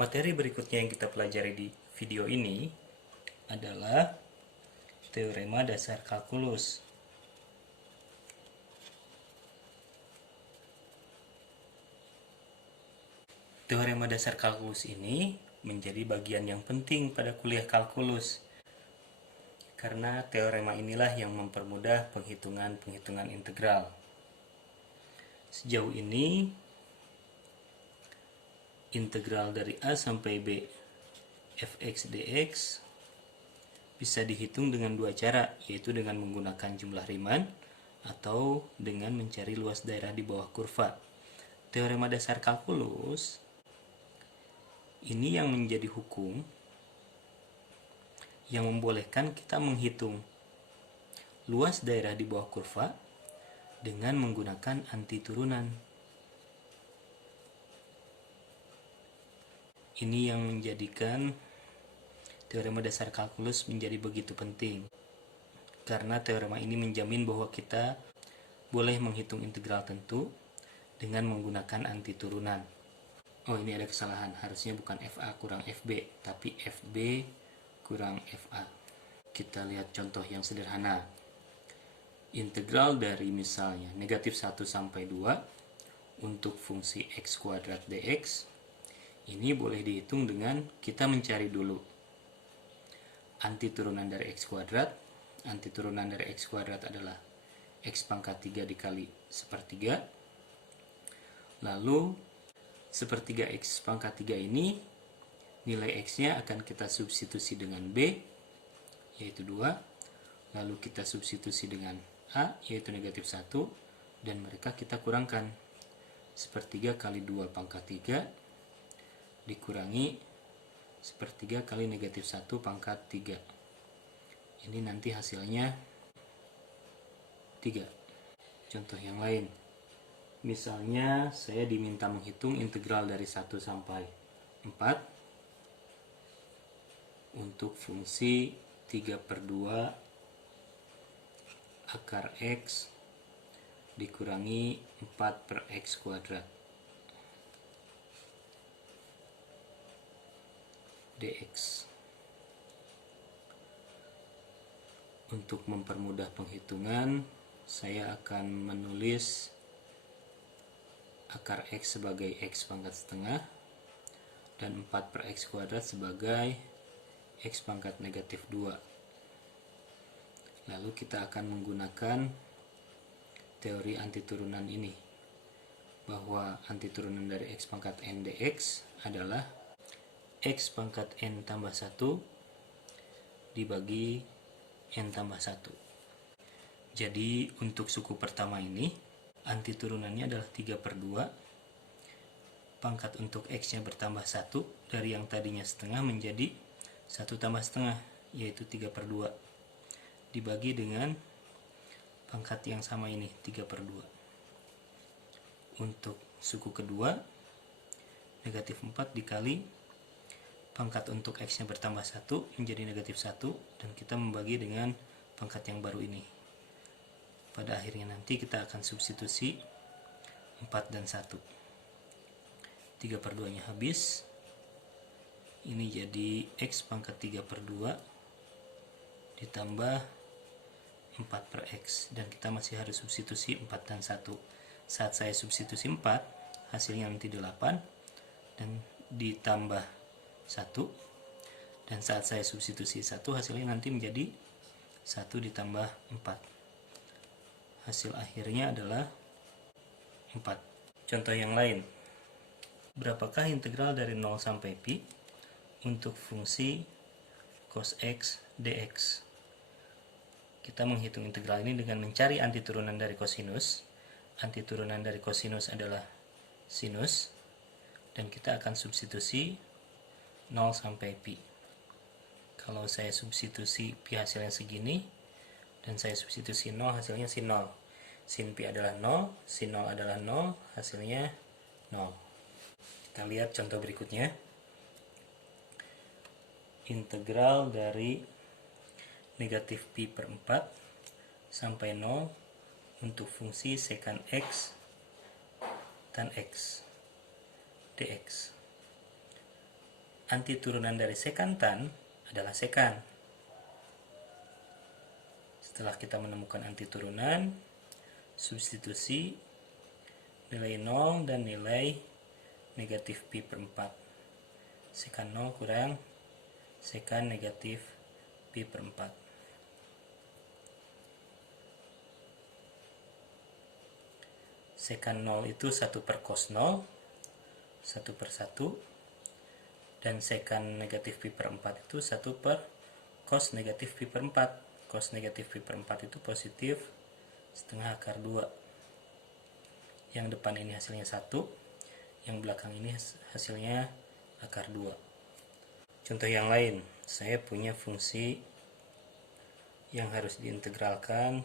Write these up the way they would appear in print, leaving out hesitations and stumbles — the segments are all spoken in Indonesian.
Materi berikutnya yang kita pelajari di video ini adalah teorema dasar kalkulus. Teorema dasar kalkulus ini menjadi bagian yang penting pada kuliah kalkulus, karena teorema inilah yang mempermudah penghitungan integral. Sejauh ini, integral dari A sampai B fx dx bisa dihitung dengan dua cara, yaitu dengan menggunakan jumlah Riemann atau dengan mencari luas daerah di bawah kurva. Teorema dasar kalkulus ini yang menjadi hukum yang membolehkan kita menghitung luas daerah di bawah kurva dengan menggunakan anti turunan. Ini yang menjadikan teorema dasar kalkulus menjadi begitu penting, karena teorema ini menjamin bahwa kita boleh menghitung integral tentu dengan menggunakan anti turunan. Oh, ini ada kesalahan, harusnya bukan FA kurang FB, tapi FB kurang FA. Kita lihat contoh yang sederhana. Integral dari misalnya negatif 1 sampai 2 untuk fungsi x kuadrat dx ini boleh dihitung dengan kita mencari dulu anti turunan dari x kuadrat. Anti turunan dari x kuadrat adalah x pangkat 3 dikali sepertiga. Lalu sepertiga x pangkat 3 ini nilai x-nya akan kita substitusi dengan b, yaitu 2. Lalu kita substitusi dengan a, yaitu negatif 1. Dan mereka kita kurangkan. Sepertiga kali 2 pangkat 3 dikurangi sepertiga kali negatif 1 pangkat 3. Ini nanti hasilnya 3. Contoh yang lain. Misalnya saya diminta menghitung integral dari 1 sampai 4 untuk fungsi 3/2 akar x dikurangi 4 per x kuadrat dx. Untuk mempermudah penghitungan, saya akan menulis akar x sebagai x pangkat setengah dan 4 per x kuadrat sebagai x pangkat negatif 2. Lalu kita akan menggunakan teori anti turunan ini, bahwa anti turunan dari x pangkat n dx adalah x pangkat n tambah 1 dibagi n tambah 1. Jadi untuk suku pertama ini anti turunannya adalah 3/2. Pangkat untuk x nya bertambah 1 dari yang tadinya setengah menjadi 1 tambah setengah, yaitu 3/2 dibagi dengan pangkat yang sama ini 3/2. Untuk suku kedua negatif 4 dikali pangkat untuk x nya bertambah 1 menjadi negatif 1, dan kita membagi dengan pangkat yang baru ini. Pada akhirnya nanti kita akan substitusi 4 dan 1. 3/2 nya habis. Ini jadi x pangkat 3/2 ditambah 4 per x, dan kita masih harus substitusi 4 dan 1. Saat saya substitusi 4, hasilnya nanti 8 dan ditambah 1, dan saat saya substitusi 1, hasilnya nanti menjadi 1 ditambah 4. Hasil akhirnya adalah 4. Contoh yang lain. Berapakah integral dari 0 sampai pi untuk fungsi cos x dx? Kita menghitung integral ini dengan mencari anti turunan dari kosinus. Anti turunan dari kosinus adalah sinus, dan kita akan substitusi 0 sampai pi. Kalau saya substitusi pi hasilnya segini, dan saya substitusi 0 hasilnya sin 0. Sin pi adalah 0, sin 0 adalah 0, hasilnya 0. Kita lihat contoh berikutnya. Integral dari negatif pi per 4 sampai 0 untuk fungsi sekant x tan x dx. Antiturunan dari sekan tan adalah sekan. Setelah kita menemukan antiturunan, substitusi nilai 0 dan nilai negatif pi per 4. Sekan 0 kurang sekan negatif pi per 4. Sekan 0 itu 1 per cos 0, 1 per 1. Dan sekan negatif pi per 4 itu 1 per cos negatif pi per 4. Cos negatif pi per 4 itu positif setengah akar 2. Yang depan ini hasilnya 1, yang belakang ini hasilnya akar 2. Contoh yang lain, saya punya fungsi yang harus diintegralkan,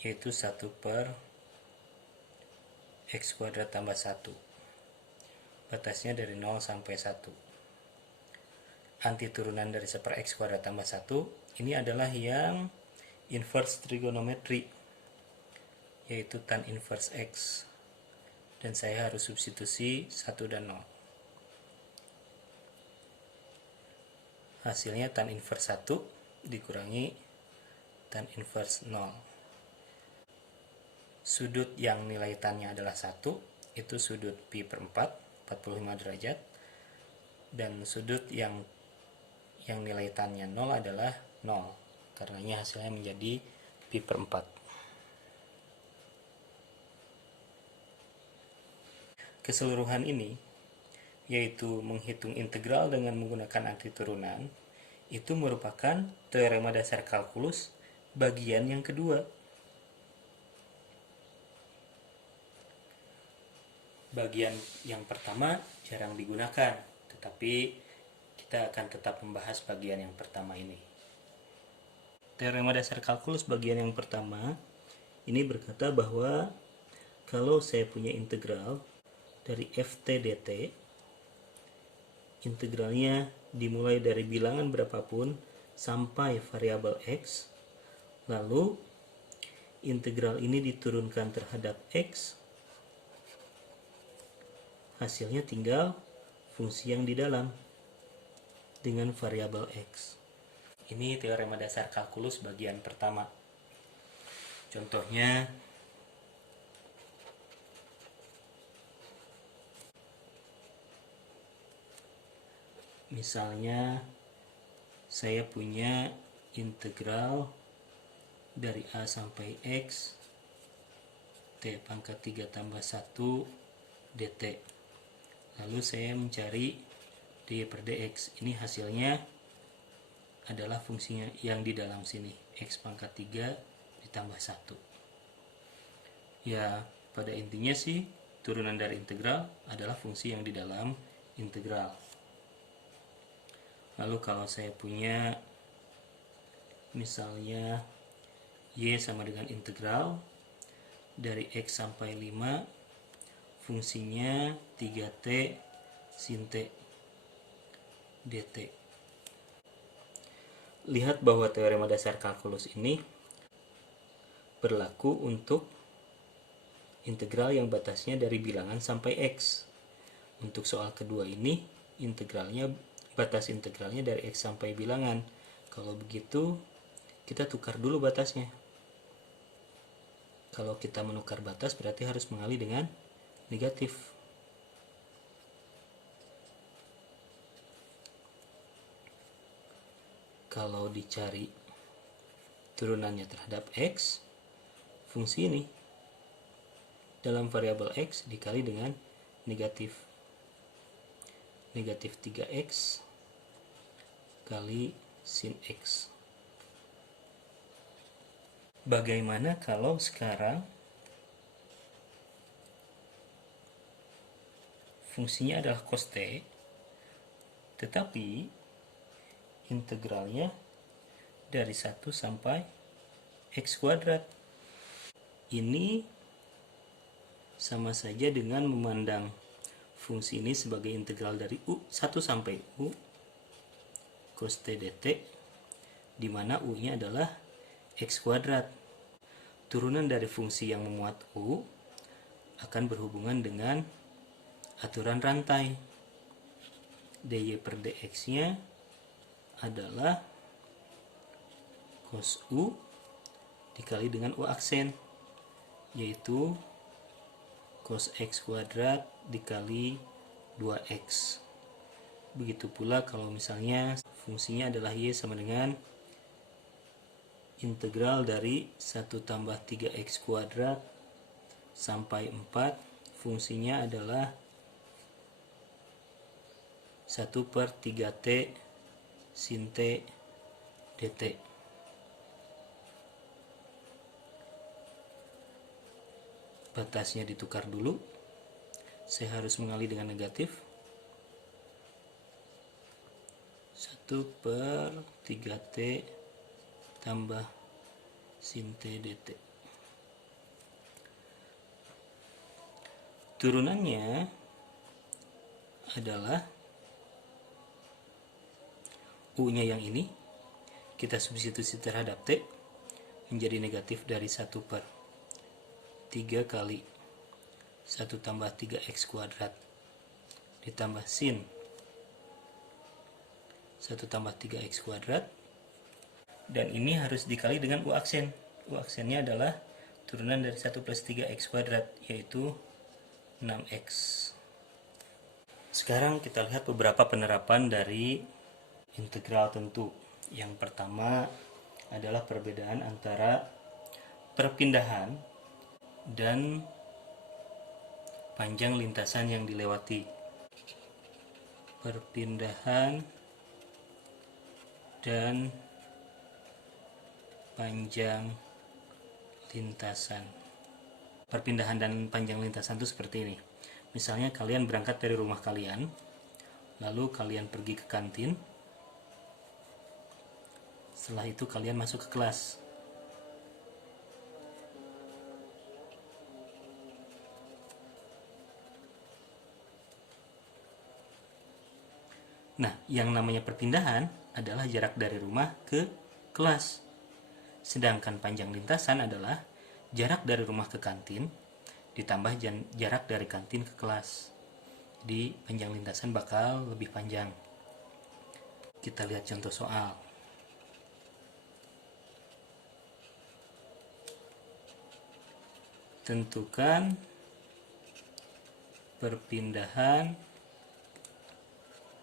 yaitu 1 per x kuadrat tambah 1. Batasnya dari 0 sampai 1. Antiturunan dari 1 per x kuadrat tambah 1 ini adalah yang inverse trigonometri, yaitu tan inverse x, dan saya harus substitusi 1 dan 0. Hasilnya tan inverse 1 dikurangi tan inverse 0. Sudut yang nilai tannya adalah 1 itu sudut pi per 4, 45 derajat, dan sudut yang nilai tannya 0 adalah 0, karenanya hasilnya menjadi pi per 4. Keseluruhan ini, yaitu menghitung integral dengan menggunakan antiturunan, itu merupakan teorema dasar kalkulus bagian yang kedua. Bagian yang pertama jarang digunakan, tetapi kita akan tetap membahas bagian yang pertama ini. Teorema dasar kalkulus bagian yang pertama ini berkata bahwa kalau saya punya integral dari ft dt, integralnya dimulai dari bilangan berapapun sampai variabel x, lalu integral ini diturunkan terhadap x, hasilnya tinggal fungsi yang di dalam dengan variabel x. Ini teorema dasar kalkulus bagian pertama. Contohnya, misalnya saya punya integral dari a sampai x t pangkat 3 tambah 1 dt. Lalu saya mencari dy per dx. Ini hasilnya adalah fungsinya yang di dalam sini, x pangkat 3 ditambah 1. Ya, pada intinya sih turunan dari integral adalah fungsi yang di dalam integral. Lalu kalau saya punya misalnya y sama dengan integral dari x sampai 5, fungsinya 3t sin t dt. Lihat bahwa teorema dasar kalkulus ini berlaku untuk integral yang batasnya dari bilangan sampai x. Untuk soal kedua ini, batas integralnya dari x sampai bilangan. Kalau begitu, kita tukar dulu batasnya. Kalau kita menukar batas, berarti harus mengalih dengan negatif. Kalau dicari turunannya terhadap x, fungsi ini dalam variabel x dikali dengan negatif 3x kali sin x. Bagaimana kalau sekarang fungsinya adalah cos t, tetapi integralnya dari 1 sampai x kuadrat. Ini sama saja dengan memandang fungsi ini sebagai integral dari 1 sampai u cos t dt, di mana u-nya adalah x kuadrat. Turunan dari fungsi yang memuat u akan berhubungan dengan aturan rantai. dy per dx nya adalah cos u dikali dengan u aksen, yaitu cos x kuadrat dikali 2x. Begitu pula kalau misalnya fungsinya adalah y sama dengan integral dari 1 tambah 3x kuadrat sampai 4, fungsinya adalah 1 per 3t sin t dt. Batasnya ditukar dulu, saya harus mengalih dengan negatif. 1 per 3t tambah sin t dt. Turunannya adalah u-nya yang ini, kita substitusi terhadap t, menjadi negatif dari 1 per 3 kali 1 tambah 3x kuadrat ditambah sin 1 tambah 3x kuadrat, dan ini harus dikali dengan u aksen. U aksennya adalah turunan dari 1 plus 3x kuadrat, yaitu 6x. Sekarang kita lihat beberapa penerapan dari integral tentu. Yang pertama adalah perbedaan antara perpindahan dan panjang lintasan yang dilewati. Perpindahan dan panjang lintasan. Perpindahan dan panjang lintasan itu seperti ini. Misalnya kalian berangkat dari rumah kalian, lalu kalian pergi ke kantin, setelah itu kalian masuk ke kelas. Nah, yang namanya perpindahan adalah jarak dari rumah ke kelas. Sedangkan panjang lintasan adalah jarak dari rumah ke kantin ditambah jarak dari kantin ke kelas. Jadi panjang lintasan bakal lebih panjang. Kita lihat contoh soal. Tentukan perpindahan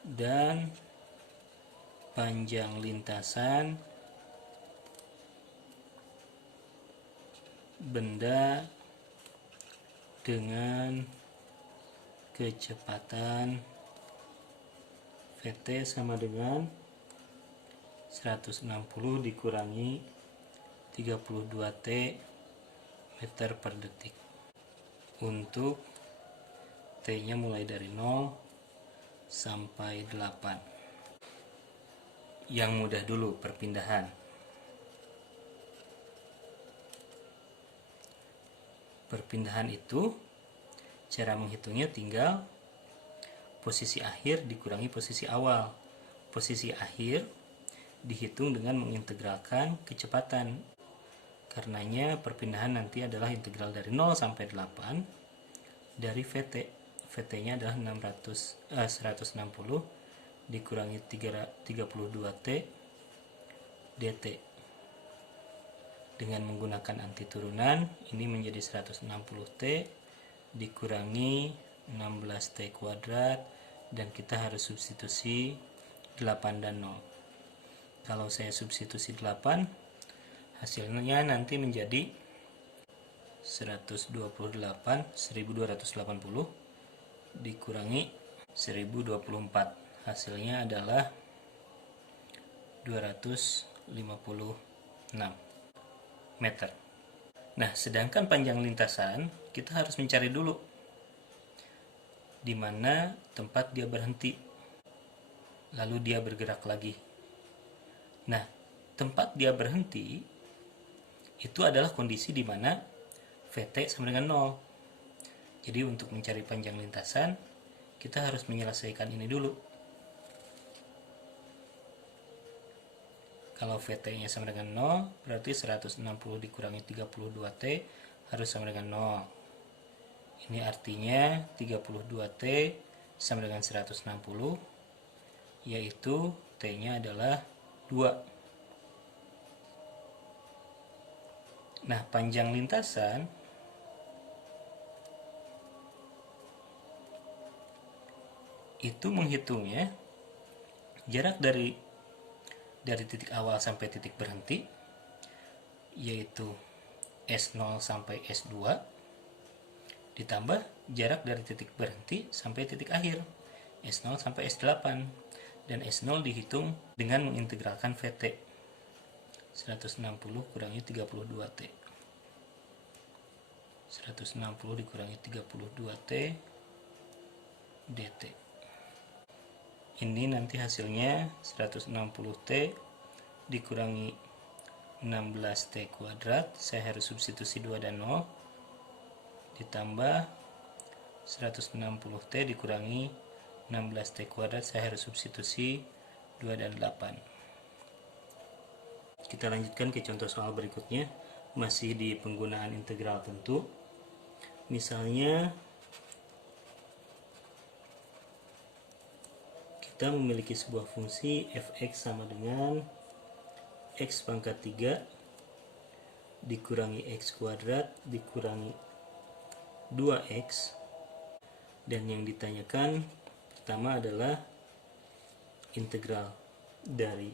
dan panjang lintasan benda dengan kecepatan Vt sama dengan 160 dikurangi 32T meter per detik. Untuk T-nya mulai dari 0 sampai 8. Yang mudah dulu perpindahan. Perpindahan itu cara menghitungnya tinggal posisi akhir dikurangi posisi awal. Posisi akhir dihitung dengan mengintegralkan kecepatan. Karenanya perpindahan nanti adalah integral dari 0 sampai 8 dari Vt. Vt-nya adalah 160 dikurangi 32T dt. Dengan menggunakan anti turunan, ini menjadi 160T dikurangi 16T kuadrat, dan kita harus substitusi 8 dan 0. Kalau saya substitusi 8, hasilnya nanti menjadi 1280 dikurangi 1024. Hasilnya adalah 256 meter. Nah, sedangkan panjang lintasan kita harus mencari dulu di mana tempat dia berhenti, lalu dia bergerak lagi. Nah, tempat dia berhenti itu adalah kondisi di mana Vt sama dengan 0. Jadi untuk mencari panjang lintasan, kita harus menyelesaikan ini dulu. Kalau Vt-nya sama dengan 0, berarti 160 dikurangi 32T harus sama dengan 0. Ini artinya 32T sama dengan 160. yaitu T-nya adalah 2. Nah, panjang lintasan itu menghitungnya jarak dari titik awal sampai titik berhenti, yaitu S0 sampai S2, ditambah jarak dari titik berhenti sampai titik akhir, S0 sampai S8, dan S0 dihitung dengan mengintegralkan VT. 160 kurangi 32T. 160 dikurangi 32T dt. Ini nanti hasilnya 160T dikurangi 16T kuadrat, saya harus substitusi 2 dan 0, ditambah 160T dikurangi 16T kuadrat, saya harus substitusi 2 dan 8. Kita lanjutkan ke contoh soal berikutnya, masih di penggunaan integral tentu. Misalnya kita memiliki sebuah fungsi fx sama dengan x pangkat 3 dikurangi x kuadrat dikurangi 2x, dan yang ditanyakan pertama adalah integral dari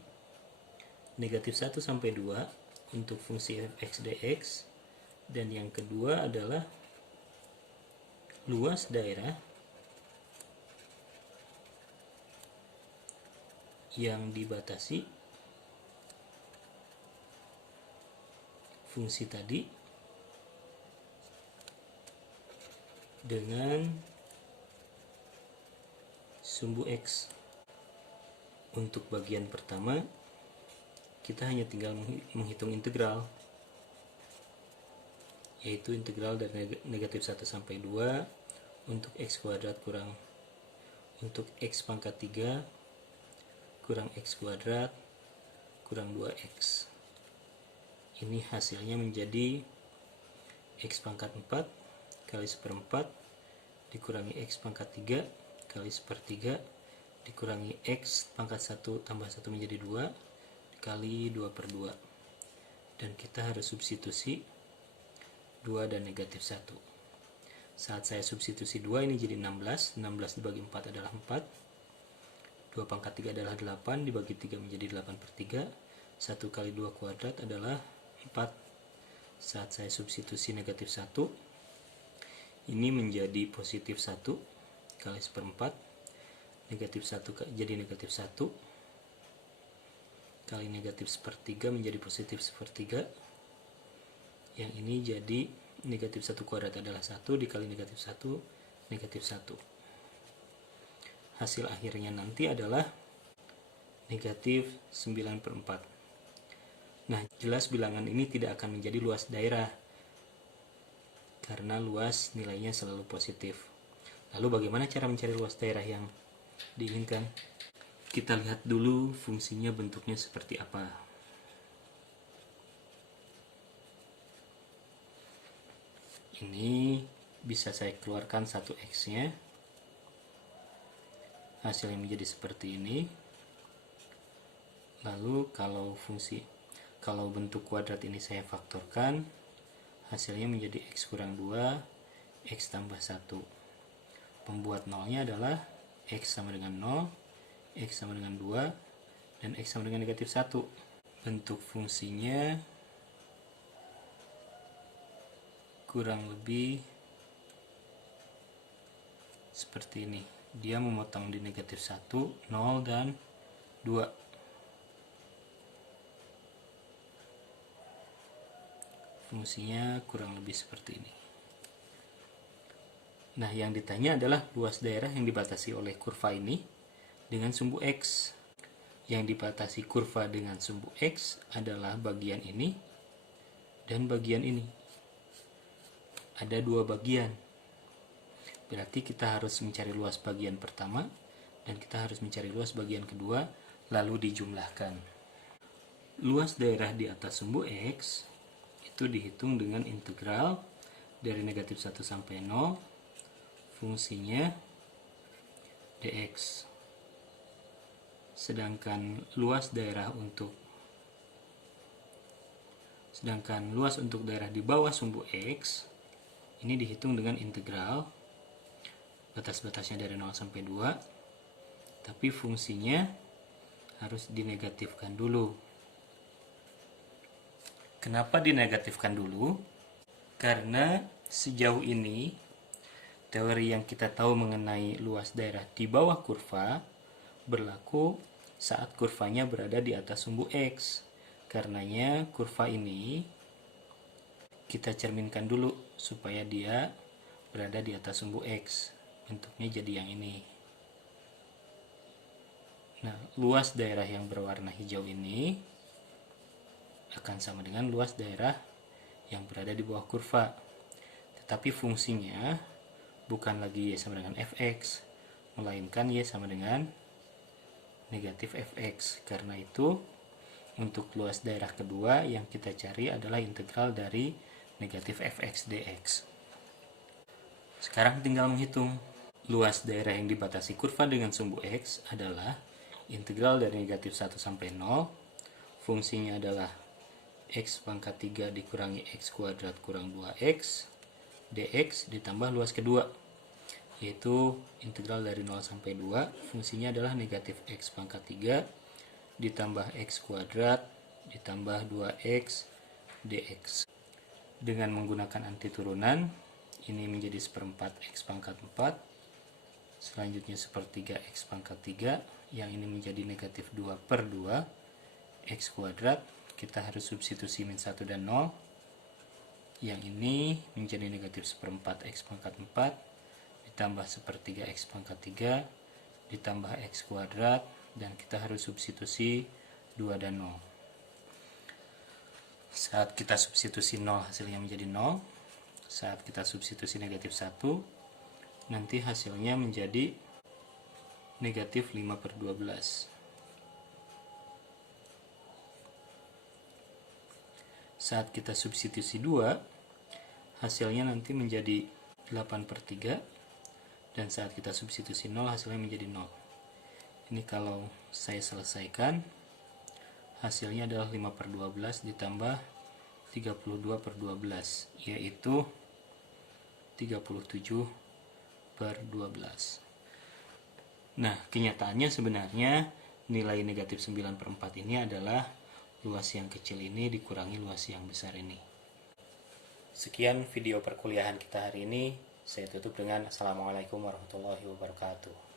negatif 1 sampai 2 untuk fungsi fx dx, dan yang kedua adalah luas daerah yang dibatasi fungsi tadi dengan sumbu x. Untuk bagian pertama kita hanya tinggal menghitung integral, yaitu integral dari negatif 1 sampai 2 untuk x kuadrat kurang untuk x pangkat 3 kurang x kuadrat kurang 2x. Ini hasilnya menjadi x pangkat 4 kali seperempat dikurangi x pangkat 3 kali sepertiga dikurangi x pangkat 1 tambah 1 menjadi 2 dikali 2/2, dan kita harus substitusi 2 dan negatif 1. Saat saya substitusi 2 ini jadi 16 dibagi 4 adalah 4, 2 pangkat 3 adalah 8, dibagi 3 menjadi 8/3, 1 kali 2 kuadrat adalah 4. Saat saya substitusi negatif 1 ini menjadi positif 1 kali seperempat, negatif 1 jadi negatif 1 kali negatif sepertiga menjadi positif sepertiga, yang ini jadi negatif 1 kuadrat adalah 1 dikali negatif 1 negatif 1. Hasil akhirnya nanti adalah negatif 9/4. Nah, jelas bilangan ini tidak akan menjadi luas daerah karena luas nilainya selalu positif. Lalu bagaimana cara mencari luas daerah yang diinginkan? Kita lihat dulu fungsinya bentuknya seperti apa. Ini bisa saya keluarkan 1x nya, hasilnya menjadi seperti ini. Lalu kalau bentuk kuadrat ini saya faktorkan, hasilnya menjadi x kurang 2 x tambah 1. Pembuat nolnya adalah x sama dengan 0, x sama dengan 2, dan x sama dengan negatif 1. Bentuk fungsinya kurang lebih seperti ini. Dia memotong di negatif 1, 0, dan 2. Fungsinya kurang lebih seperti ini. Nah, yang ditanya adalah luas daerah yang dibatasi oleh kurva ini dengan sumbu x. Yang dibatasi kurva dengan sumbu x adalah bagian ini dan bagian ini. Ada dua bagian. Berarti kita harus mencari luas bagian pertama dan kita harus mencari luas bagian kedua, lalu dijumlahkan. Luas daerah di atas sumbu x itu dihitung dengan integral dari negatif 1 sampai 0 fungsinya dx. sedangkan luas untuk daerah di bawah sumbu X ini dihitung dengan integral, batas-batasnya dari 0 sampai 2, tapi fungsinya harus dinegatifkan dulu. Kenapa dinegatifkan dulu? Karena sejauh ini teori yang kita tahu mengenai luas daerah di bawah kurva berlaku saat kurvanya berada di atas sumbu X. Karenanya kurva ini kita cerminkan dulu supaya dia berada di atas sumbu X. Bentuknya jadi yang ini. Nah, luas daerah yang berwarna hijau ini akan sama dengan luas daerah yang berada di bawah kurva. Tetapi fungsinya bukan lagi Y sama dengan Fx, melainkan Y sama dengan negatif Fx. Karena itu, untuk luas daerah kedua yang kita cari adalah integral dari negatif Fx dx. Sekarang tinggal menghitung. Luas daerah yang dibatasi kurva dengan sumbu X adalah integral dari negatif 1 sampai 0. Fungsinya adalah X pangkat 3 dikurangi X kuadrat kurang 2X dx ditambah luas kedua, yaitu integral dari 0 sampai 2. Fungsinya adalah negatif X pangkat 3 ditambah X kuadrat ditambah 2X dx. Dengan menggunakan anti turunan, ini menjadi seperempat X pangkat 4, selanjutnya sepertiga X pangkat 3, yang ini menjadi negatif 2 per 2 X kuadrat. Kita harus substitusi min 1 dan 0. Yang ini menjadi negatif seperempat X pangkat 4 ditambah sepertiga X pangkat 3 ditambah X kuadrat, dan kita harus substitusi 2 dan 0. Saat kita substitusi 0 hasilnya menjadi 0. Saat kita substitusi negatif 1 nanti hasilnya menjadi negatif 5 per 12. Saat kita substitusi 2, hasilnya nanti menjadi 8 per 3, dan saat kita substitusi 0, hasilnya menjadi 0. Ini kalau saya selesaikan, hasilnya adalah 5 per 12 ditambah 32 per 12, yaitu 37 per 12. Nah, kenyataannya sebenarnya nilai negatif 9 per 4 ini adalah luas yang kecil ini dikurangi luas yang besar ini. Sekian video perkuliahan kita hari ini. Saya tutup dengan Assalamualaikum warahmatullahi wabarakatuh.